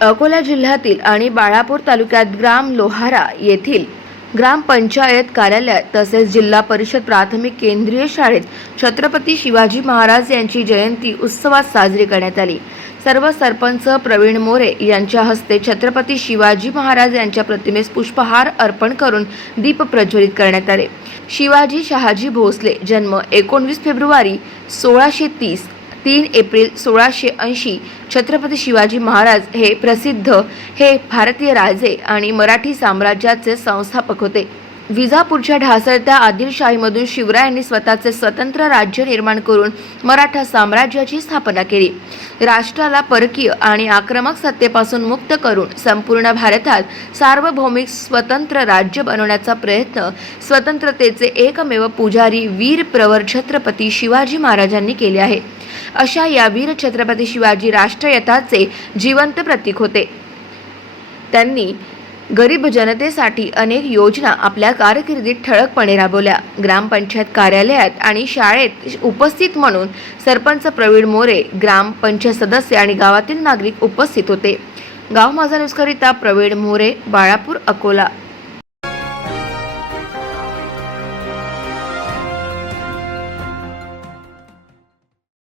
अकोला जिल्ह्यातील आणि बाळापूर तालुक्यात ग्राम लोहारा येथील ग्रामपंचायत कार्यालयात तसेच जिल्हा परिषद प्राथमिक केंद्रीय शाळेत छत्रपती शिवाजी महाराज यांची जयंती उत्सवात साजरी करण्यात आली. सर्व सरपंच प्रवीण मोरे यांच्या हस्ते छत्रपती शिवाजी महाराज यांच्या प्रतिमेस पुष्पहार अर्पण करून दीप प्रज्वलित करण्यात आले. शिवाजी शहाजी भोसले जन्म एकोणवीस फेब्रुवारी सोळाशे तीस तीन एप्रिल सोळाशे ऐंशी छत्रपती शिवाजी महाराज हे प्रसिद्ध हे भारतीय राजे आणि मराठी साम्राज्याचे संस्थापक होते. विजापूरच्या ढासळत्या आदिलशाहीमधून शिवरायांनी स्वतःचे स्वतंत्र राज्य निर्माण करून मराठा साम्राज्याची स्थापना केली. राष्ट्राला परकीय आणि आक्रमक सत्तेपासून मुक्त करून संपूर्ण भारतात सार्वभौमिक स्वतंत्र राज्य बनवण्याचा प्रयत्न स्वतंत्रतेचे एकमेव पुजारी वीर प्रवर छत्रपती शिवाजी महाराजांनी केले आहे. अशा या वीर छत्रपती शिवाजी राष्ट्रयथाचे जिवंत प्रतीक होते. त्यांनी गरीब जनतेसाठी अनेक योजना आपल्या कारकिर्दीत ठळकपणे राबवल्या. ग्रामपंचायत कार्यालयात आणि शाळेत उपस्थित म्हणून सरपंच प्रवीण मोरे ग्रामपंचायत सदस्य आणि गावातील नागरिक उपस्थित होते. गाव माझा न्यूजकरिता प्रवीण मोरे बाळापूर अकोला.